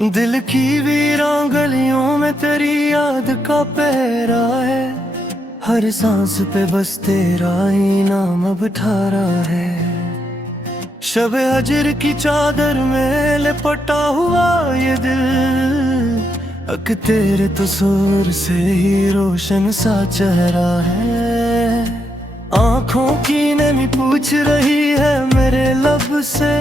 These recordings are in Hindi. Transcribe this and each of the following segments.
दिल की वीरान गलियों में तेरी याद का पहरा है। हर सांस पे बस तेरा ही नाम अब ठारा है। शब हजर की चादर में लिपटा हुआ ये दिल, अक तेरे तो सुर से ही रोशन सा चेहरा है। आंखों की नमी पूछ रही है मेरे लब से,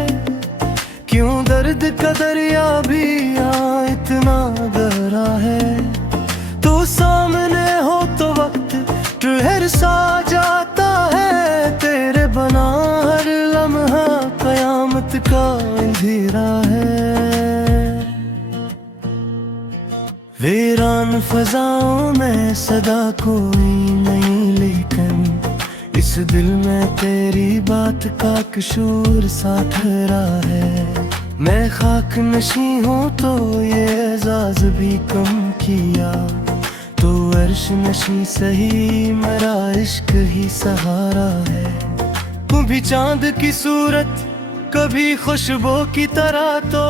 क्यों दर्द का दरिया भी यहाँ इतना गहरा है। तू सामने हो तो वक्त ठहर सा जाता है, तेरे बना हर लम्हा कयामत का अंधेरा है। वीरान फजाओं में सदा कोई नहीं, लेकिन इस दिल में तेरी बात का कसूर सा ठहरा है। मैं खाक नशी हूँ तो ये एजाज भी कम किया, तो अर्श नशी सही मेरा इश्क ही सहारा है। तू भी चांद की सूरत कभी खुशबू की तरह, तो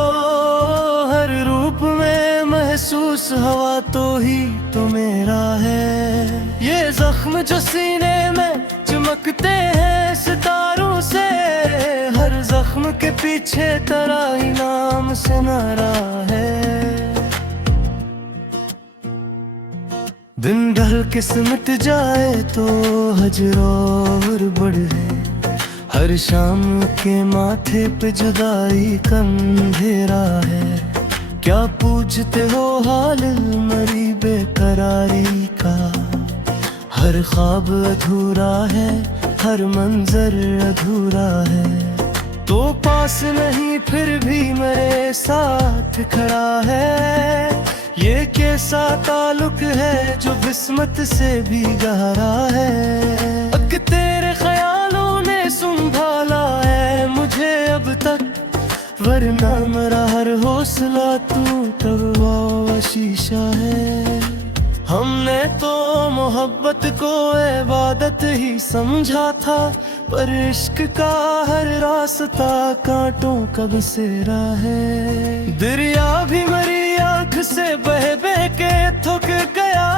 हर रूप में महसूस हवा तो ही तो मेरा है। ये जख्म जो सीने में चमकते हैं सितारों से, हर जख्म के पीछे तेरा इनाम से नारा है। दिन ढल के सिमट जाए तो हजर बढ़े, हर शाम के माथे पे जुदाई का अंधेरा है। क्या पूछते हो हाल मरी बेकरारी का, हर ख्वाब अधूरा है, हर मंजर अधूरा है। तो पास नहीं फिर भी मेरे साथ खड़ा है, ये कैसा ताल्लुक है जो किस्मत से भी गहरा है। अक तेरे ख्यालों ने संभाला है मुझे अब तक, वरना मेरा हर हौसला टूटा हुआ शीशा है। हमने तो मोहब्बत को इबादत ही समझा था, पर इश्क का हर रास्ता कांटों का बसेरा है। दरिया भी मेरी आंख से बह बह के थक गया,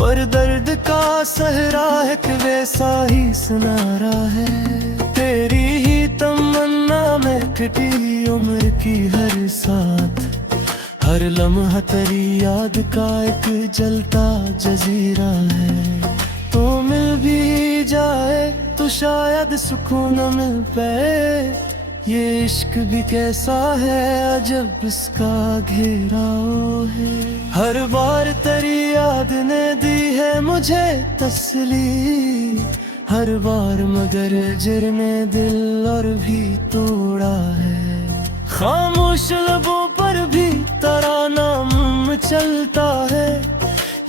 पर दर्द का सहरा एक वैसा ही सुनारा है। तेरी ही तमन्ना में कटी उम्र की हर साथ, हर लम्हा तेरी याद का एक जलता जजीरा है। तो मिल भी जाए तो शायद सुकून न मिल पाए, ये इश्क भी कैसा है अजब इसका घेराव है। हर बार तेरी याद ने दी है मुझे तसली, हर बार मगर जिर ने दिल और भी तोड़ा है। खामोश लबों पर भी तराना चलता है,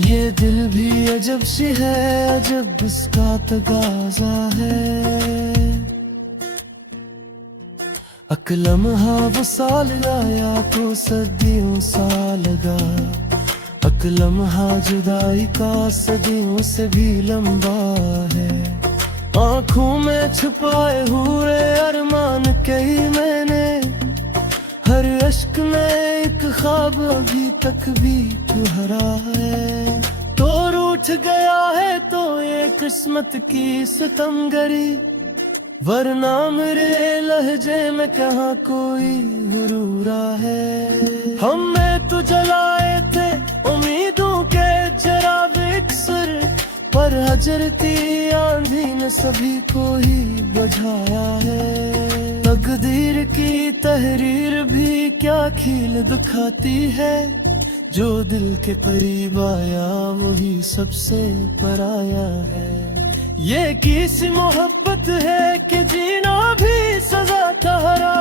ये दिल भी अजब सी है, अजब इसका तगाजा है। अकलम्हा वो साल आया तो सदियों सा लगा, अकलम्हा जुदाई का सदियों से भी लंबा है। आँखों में छुपाए हुए अरमान कई मैंने, हर अश्क में एक ख्वाब अभी तक भी ठहरा है। तो रूठ गया है तो ये किस्मत की सितमगरी, वरना मेरे लहजे में कहाँ कोई गुरूरा है। हमें तो जलाए थे उम्मीदों के जराब इक्सर, पर हजरती आंधी ने सभी को ही बुझाया है। तकदीर की तहरीर भी क्या खील दिखाती है, जो दिल के करीब आया वही सबसे पराया है। ये किसी मोहब्बत है कि जीना भी सजा ठहरा,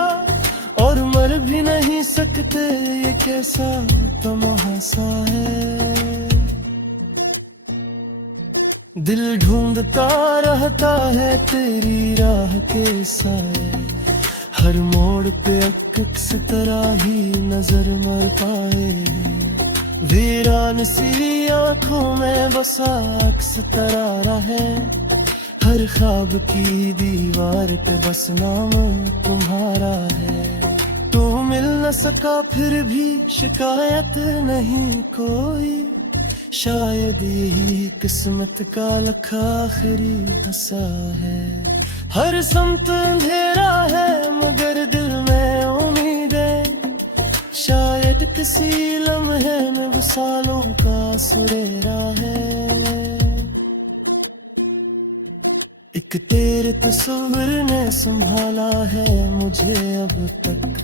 और मर भी नहीं सकते, ये कैसा तमाशा है। दिल ढूंढता रहता है तेरी राह के साए, हर मोड़ पे अक्स तरह ही नजर मर पाए। वीरान सी आंखों में बसा अक्स तरारा है, हर ख्वाब की दीवार पे बस नाम तुम्हारा है। तू मिलना न सका फिर भी शिकायत नहीं कोई, शायद यही किस्मत का लखा आखिरी हंसा है। हर समत अंधेरा है मगर दिल में उम्मीद है, शायद किसी लम्हे में वो सालों का सुरेरा है। एक तेरे तस्वीर ने संभाला है मुझे अब तक,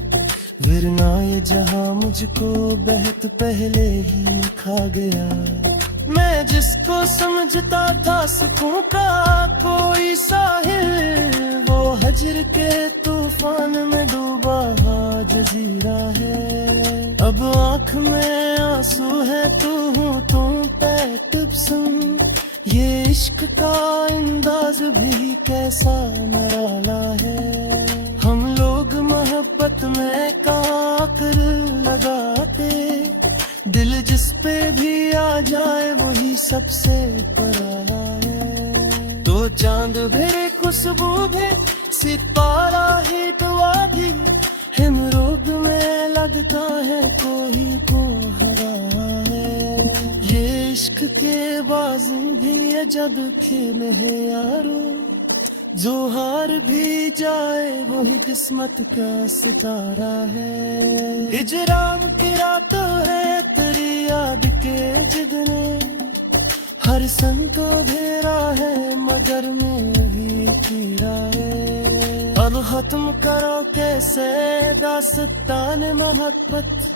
वरना ये जहां मुझको बेहद पहले ही खा गया। मैं जिसको समझता था सुकून का कोई साहिल, वो हजर के तूफान में डूबा जजीरा है। अब आँख में आंसू है तू हूँ तुम पे तबसुम, ये इश्क का अंदाज भी कैसा निराला है। हम लोग मोहब्बत में काकर लगाते, दिल जिस पे भी आ जाए वही सबसे पराया है। तो चांद भेरे खुशबू भी सितारा ही दुआ दी, हिम रोग में लगता है कोई को हरा है। ये इश्क के बाज़ भी अजब खेल है यारो, जो हार भी जाए वही किस्मत का सितारा है। इजराम की रात है तेरी याद के जिगने, हर संग तो घेरा है मगर में भी पीरा है। अब खत्म करो कैसे दास्तान मोहब्बत,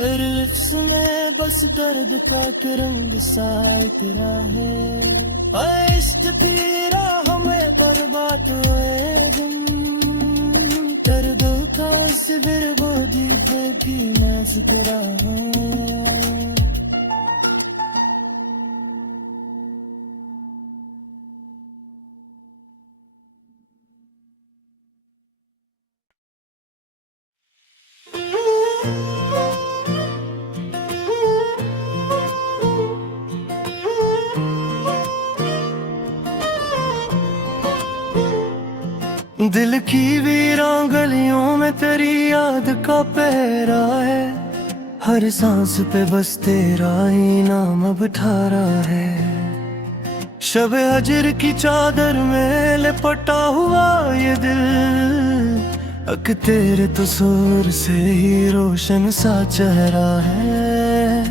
लिप्स में बस दर्द का रंग सा तेरा है। इश्क तेरा हमें बर्बाद हुए दिन, दर्द का शिविर बोधी पे भी मैं सुधरा हूँ। दिल की वीरान गलियों में तेरी याद का पहरा है, हर सांस पे बस तेरा ही नाम अब ठारा है। शब हजर की चादर में लिपटा हुआ ये दिल, अक तेरे तस्वीर से ही रोशन सा चेहरा है।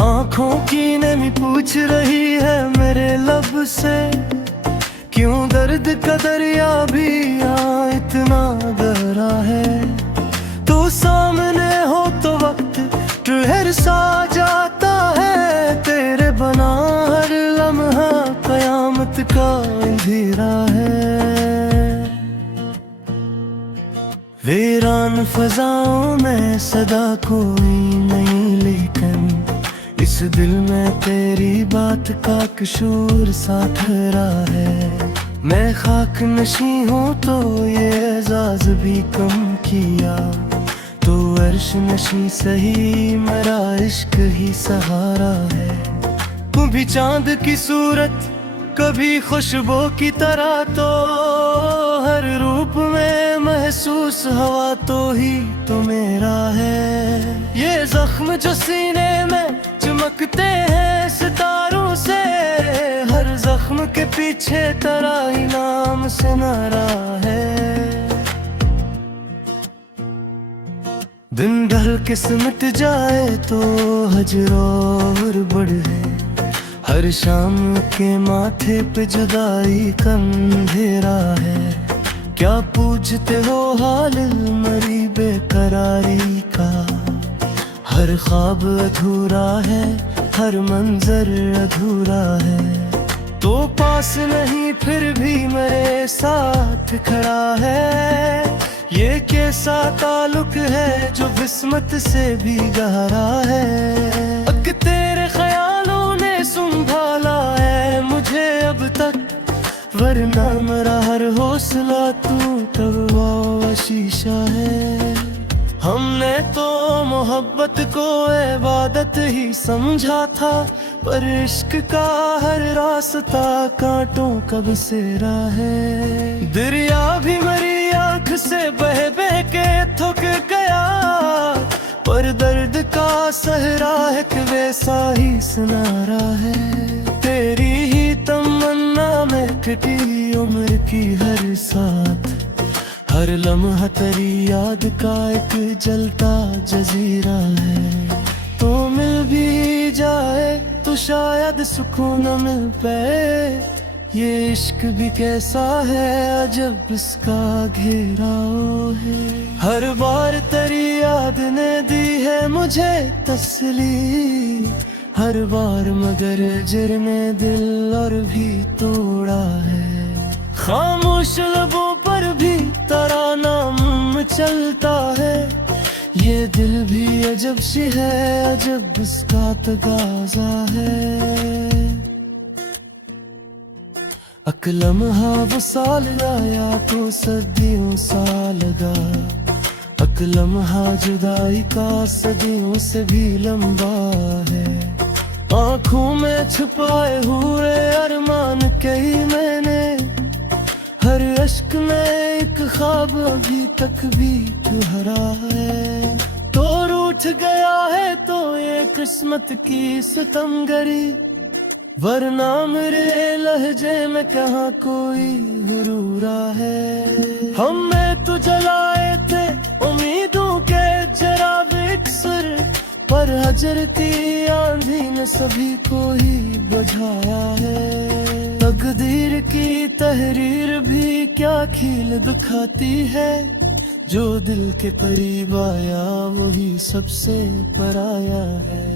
आंखों की नमी पूछ रही है मेरे लब से, क्यों दर्द का दरिया भी यहाँ इतना गहरा है। तू सामने हो तो वक्त ठहर सा जाता है, तेरे बना हर लम्हा कयामत का अंधेरा है। वीरान फजाओं में सदा कोई नहीं, लेकिन इस दिल में तेरी बात का कसूर सा ठहरा है। मैं खाक नशी हूँ तो ये एजाज भी कम किया, तो अर्श नशी सही मेरा इश्क ही सहारा है। तू भी चांद की सूरत कभी खुशबू की तरह, तो हर रूप में महसूस हवा तो ही तो मेरा है। ये जख्म जो सीने में चमकते हैं सितारों से, हर जख्म के पीछे तेरा इनाम से नारा है। दिन ढल के सिमट जाए तो हजर और बढ़े, हर शाम के माथे पे जुदाई का अंधेरा है। क्या पूछते हो हाल मरी बेकरारी का, हर ख्वाब अधूरा है हर मंजर अधूरा है। तो पास नहीं फिर भी मेरे साथ खड़ा है, ये कैसा ताल्लुक है जो किस्मत से भी गहरा है। अक तेरे ख्यालों ने संभाला है मुझे अब तक, वरना मेरा हर हौसला तू तब शीशा है। हमने तो मोहब्बत को इबादत ही समझा था, पर इश्क का हर रास्ता कांटों का बसेरा है। दरिया भी मरी आंख से बह बह के थक गया, पर दर्द का सहरा एक वैसा ही सुनारा है। तेरी ही तमन्ना में कटी उम्र की हर साथ, हर लम्हा तेरी याद का एक जलता जजीरा है। तो मिल भी जाए तो शायद सुकून न मिल पाए, ये इश्क भी कैसा है अजब इसका घेराव है। हर बार तेरी याद ने दी है मुझे तसली, हर बार मगर जिरने दिल और भी तोड़ा है। खामोश लबों पर भी तराना चलता है, ये दिल भी अजब सी है, अजब इसका तगाजा है। अकलम्हा वो साल आया तो सदियों सा लगा, अकलम्हा जुदाई का सदियों से भी लंबा है। आंखों में छुपाए हुए अरमान कई मैंने, हर अश्क में एक ख्वाब अभी तक भी ठहरा है। तो रूठ गया है तो ये किस्मत की सितमगरी, वरना मेरे लहजे में कहाँ कोई हुरूरा है। हमें तो जलाए थे उम्मीदों के जराब इक्सर, पर हजरती आंधी ने सभी को ही बुझाया है। तकदीर की तहरीर भी क्या खील दिखाती है, जो दिल के करीब आया वही सबसे पराया है।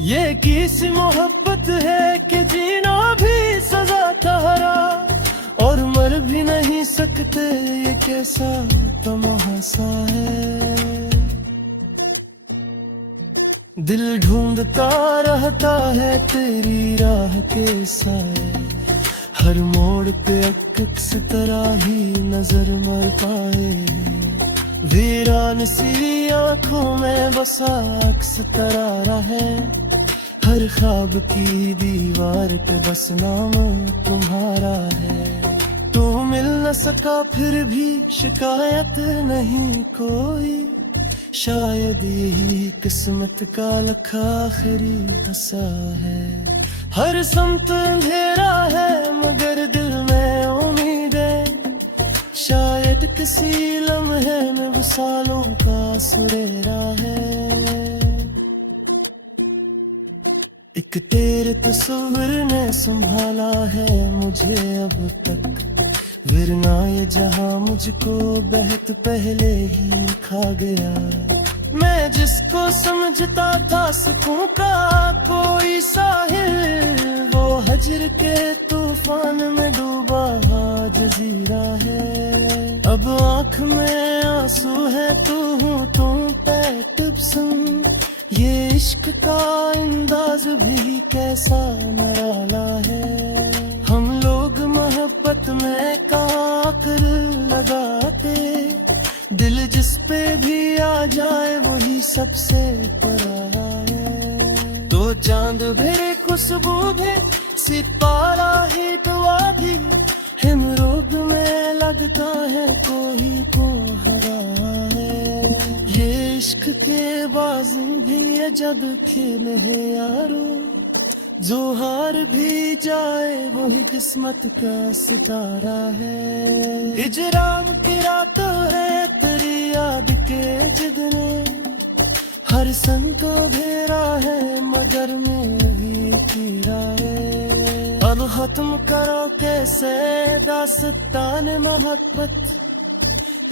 ये किसी मोहब्बत है कि जीना भी सजा ठहरा, और मर भी नहीं सकते, ये कैसा तमाशा है। दिल ढूंढता रहता है तेरी राह के साए, हर मोड़ पे अक्स तरह ही नजर मर पाए। वीरान सी आंखों में बसा अक्स तरारा है, हर ख्वाब की दीवार पे बस नाम तुम्हारा है। तू मिल न सका फिर भी शिकायत नहीं कोई, शायद यही किस्मत का लखा आखिरी हंसा है। हर समत अंधेरा है मगर दिल में उम्मीद है, शायद किसी लम्हे में वो सालों का सुरेरा है। एक तेरे तस्वीर ने संभाला है मुझे अब तक, वरना ये जहां मुझको बेहद पहले ही खा गया। मैं जिसको समझता था सुकून का कोई साहिल, वो हजर के तूफान में डूबा जजीरा है। अब आँख में आंसू है तू हूँ तुम पे तबसम, ये इश्क का अंदाज भी कैसा निराला है। हम लोग मोहब्बत में काकर लगाते, दिल जिस पे भी आ जाए वही सबसे पराया है। तो चांद भेरे खुशबू भी सितारा ही दुआ भी, हिम रोग में लगता है कोई को हरा है। ये इश्क के बाज़ी भी अजब खेल है यारो, जो हार भी जाए वही किस्मत का सितारा है। इजराम की रात है तेरी याद के जिगने, हर सन को घेरा है मगर में भी कीरा है। अब खत्म करो कैसे दास्तान मोहब्बत,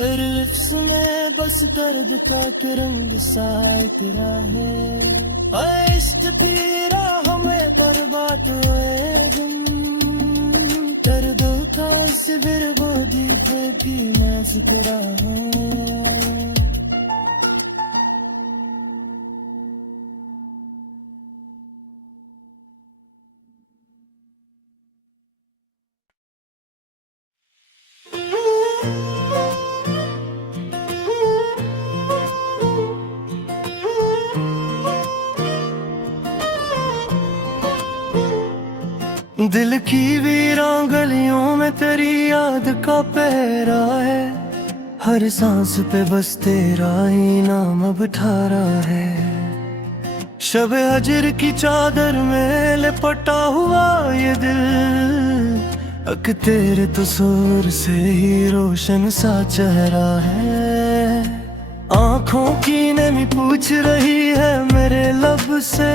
लिप्स में बस दर्द का रंग साए तेरा है। इश्क तेरा हमें बर्बाद हुए दिन, दर्द का शिविर बोधी पे भी मैं जिगरा हूँ। दिल की वीरां गलियों में तेरी याद का पहरा है, हर सांस पे बस तेरा ही नाम अब ठारा है। शब हजर की चादर में लिपटा हुआ ये दिल, अक तेरे तो सुर से ही रोशन सा चेहरा है। आंखों की नमी पूछ रही है मेरे लब से,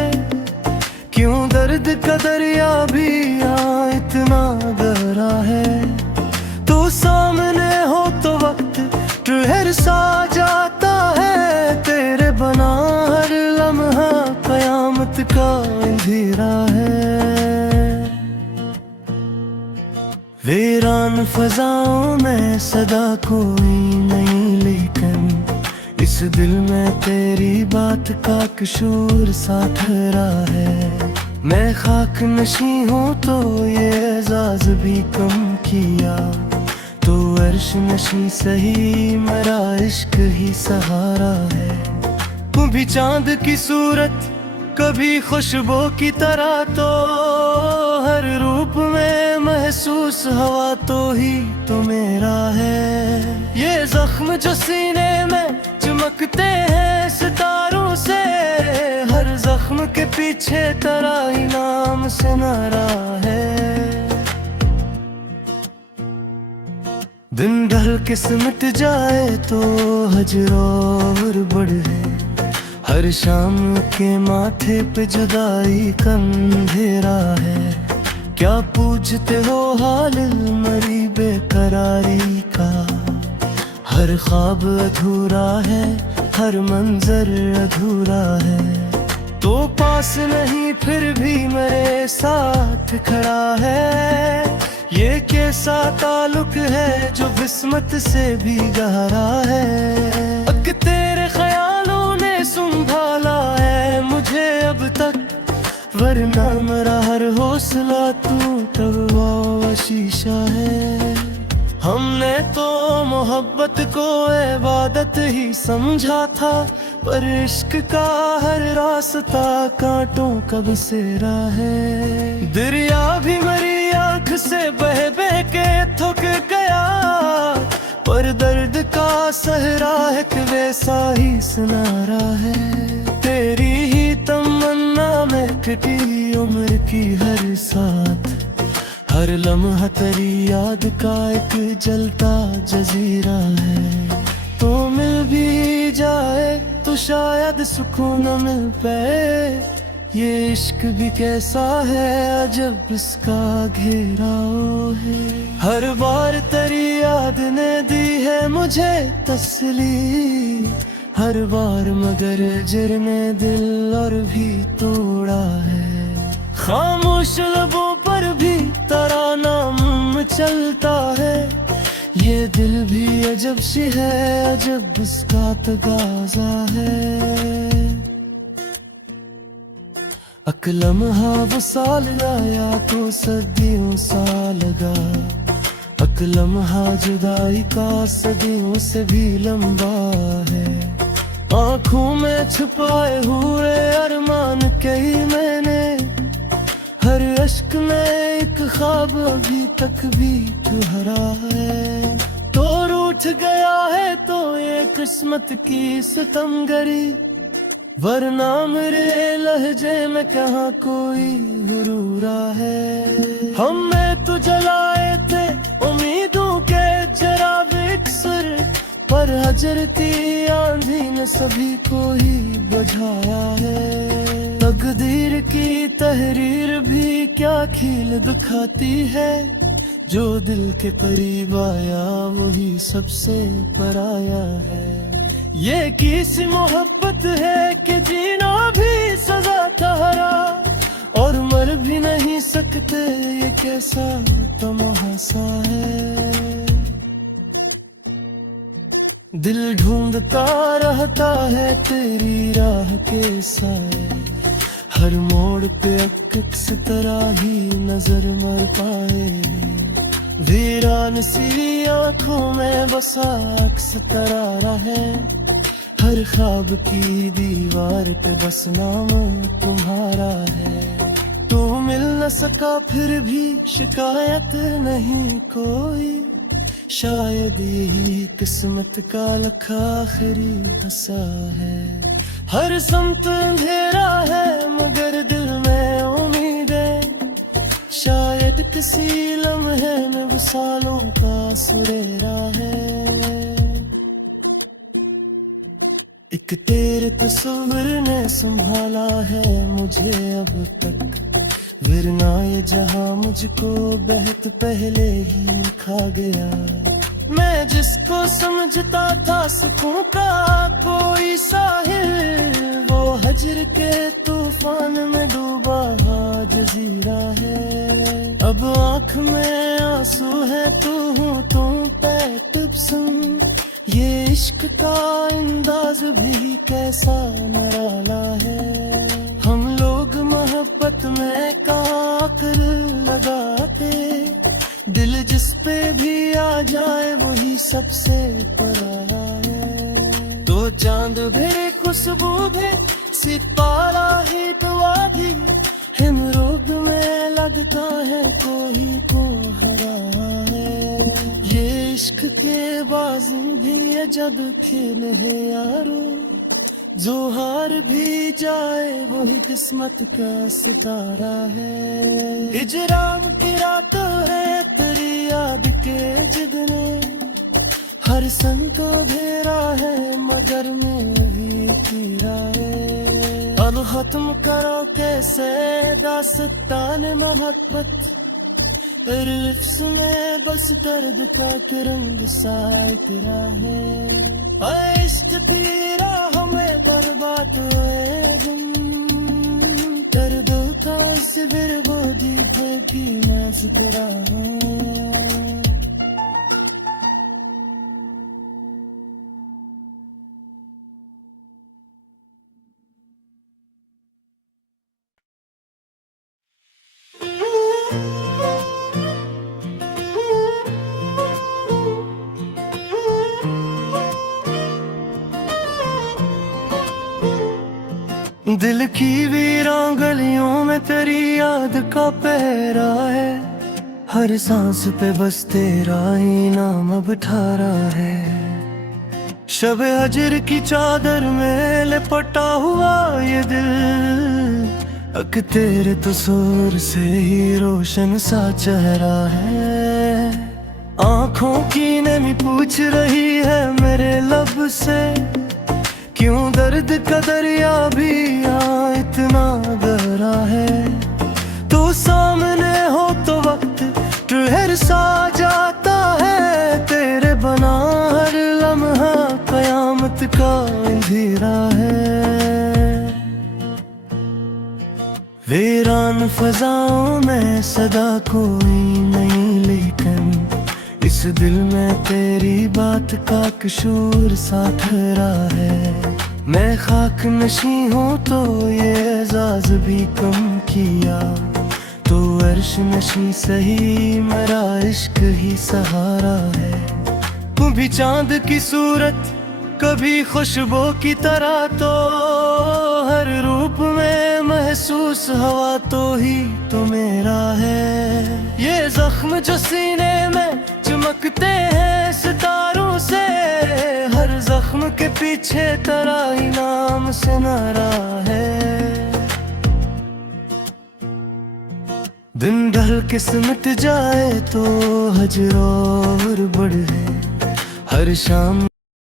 क्यों दर्द का दरिया भी यहाँ इतना गहरा है। तू सामने हो तो वक्त ठहर सा जाता है, तेरे बना हर लम्हा कयामत का अंधेरा है। वीरान फजाओं में सदा कोई नहीं, लेकिन इस दिल में तेरी बात का कसूर सा ठहरा है। मैं खाक नशी हूँ तो ये एजाज भी कम किया, तो अर्श नशी सही मेरा इश्क ही सहारा है। कभी चांद की सूरत कभी खुशबू की तरह, तो हर रूप में महसूस हवा तो ही तो मेरा है। ये जख्म जो सीने में चमकते हैं सितारों से, हर जख्म के पीछे तेरा ही नाम से नारा है। दिन ढल के सिमट जाए तो हजर और बढ़े, हर शाम के माथे पे जुदाई का अंधेरा है। क्या पूछते हो हाल मरी बेकरारी का, हर ख्वाब अधूरा है, हर मंजर अधूरा है। तो पास नहीं फिर भी मेरे साथ खड़ा है, ये कैसा ताल्लुक है जो किस्मत से भी गहरा है। अक तेरे ख्यालों ने संभाला है मुझे अब तक, वरना मेरा हर हौसला टूटा हुआ शीशा है। हमने तो मोहब्बत को इबादत ही समझा था, पर इश्क का हर रास्ता कांटों का बसेरा है। दरिया भी मेरी आंख से बह बह के थक गया, पर दर्द का सहरा एक वैसा ही सुनारा है। तेरी ही तमन्ना में कटी उम्र की हर साथ, हर लम्हा तेरी याद का एक जलता जजीरा है। तो मिल भी जाए तो शायद सुकून न मिल पाए, ये इश्क भी कैसा है अजब इसका घेराव है। हर बार तेरी याद ने दी है मुझे तसली, हर बार मगर जिर ने दिल और भी तोड़ा है। खामोश लबों पर भी तेरा नाम चलता है, ये दिल भी अजब सी है, अजब उसका तगाजा है। अक लम्हा वो साल आया तो सदियों सा लगा, अक लम्हा जुदाई का सदियों से भी लंबा है। आँखों में छुपाए हुए अरमान कई मैंने, हर अश्क में एक ख्वाब अभी तक भी ठहरा है। तो रूठ गया है तो ये किस्मत की सितमगरी, वरना मेरे लहजे में कहाँ कोई गुरूरा है। हमें तो जलाए थे उम्मीदों के जराब इक्सर, पर हजरती आंधी ने सभी को ही बुझाया है। तकदीर की तहरीर भी क्या खील दिखाती है, जो दिल के करीब आया वही सबसे पराया है। ये किसी मोहब्बत है कि जीना भी सजा ठहरा, और मर भी नहीं सकते, ये कैसा तमाशा है। दिल ढूंढता रहता है तेरी राह के साए, हर मोड़ पे अक्स तरह ही नजर मर पाए। वीरान सी आंखों में बसा अक्स तरारा है, हर ख्वाब की दीवार पे बस नाम तुम्हारा है। तू मिल न सका फिर भी शिकायत नहीं कोई, शायद यही किस्मत का लखा आखिरी हंसा है। हर समत अंधेरा है मगर दिल में उम्मीदें, शायद किसी लम्हे में वो सालों का सुरेरा है। एक तेरे तस्वीर ने संभाला है मुझे अब तक, वरना ये जहां मुझको बेहद पहले ही खा गया। मैं जिसको समझता था सुकून का कोई साहिल, वो हजर के तूफान में डूबा हुआ जजीरा है। अब आँख में आंसू है तू हूँ तुम पे तबसुम, ये इश्क का अंदाज भी कैसा निराला है। हम लोग मोहब्बत में काकर लगाते, दिल जिस पे भी आ जाए वही सबसे पराया है। दो चांद भेरे खुशबू भी सितारा ही दुआ दी, हिम रोग में लगता है कोई को हरा है। ये इश्क के बाजी भी अजब खेल है यारो, जो हार भी जाए वही किस्मत का सितारा है। हिजराम की रात है तेरी याद के जिगने, हर सन को घेरा है मगर में भी पीरा है। अब खत्म करो कैसे दास्तान मोहब्बत, लिप्स में बस दर्द का तिरंग सा तेरा है। इश्क तेरा हमें बर्बाद हुए दिन, दर्द का शिविर वो दीपे भी मैं तेरा हूँ। दिल की वीरां गलियों में तेरी याद का पहरा है, हर सांस पे बस तेरा ही नाम अब ठारा है। शब हजर की चादर में लिपटा हुआ ये दिल, अक तेरे तस्वीर से ही रोशन सा चेहरा है। आंखों की नमी पूछ रही है मेरे लब से, क्यों दर्द का दरिया भी यहाँ इतना गहरा है। तू सामने हो तो वक्त ठहर सा जाता है, तेरे बना हर लम्हा कयामत का अंधेरा है। वीरान फजाओं में सदा कोई नहीं, लेकिन इस दिल में तेरी बात का कसूर सा ठहरा है। मैं खाक नशी हूँ तो ये एजाज भी कम किया, तो अर्श नशी सही मेरा इश्क ही सहारा है। तू भी चांद की सूरत कभी खुशबू की तरह, तो हर रूप में महसूस हवा तो ही तो मेरा है। ये जख्म जो सीने में चमकते हैं सितारों से, हर जख्म के पीछे तेरा इनाम से नारा है। दिन ढल के सिमट जाए तो हजर और बढ़े, हर शाम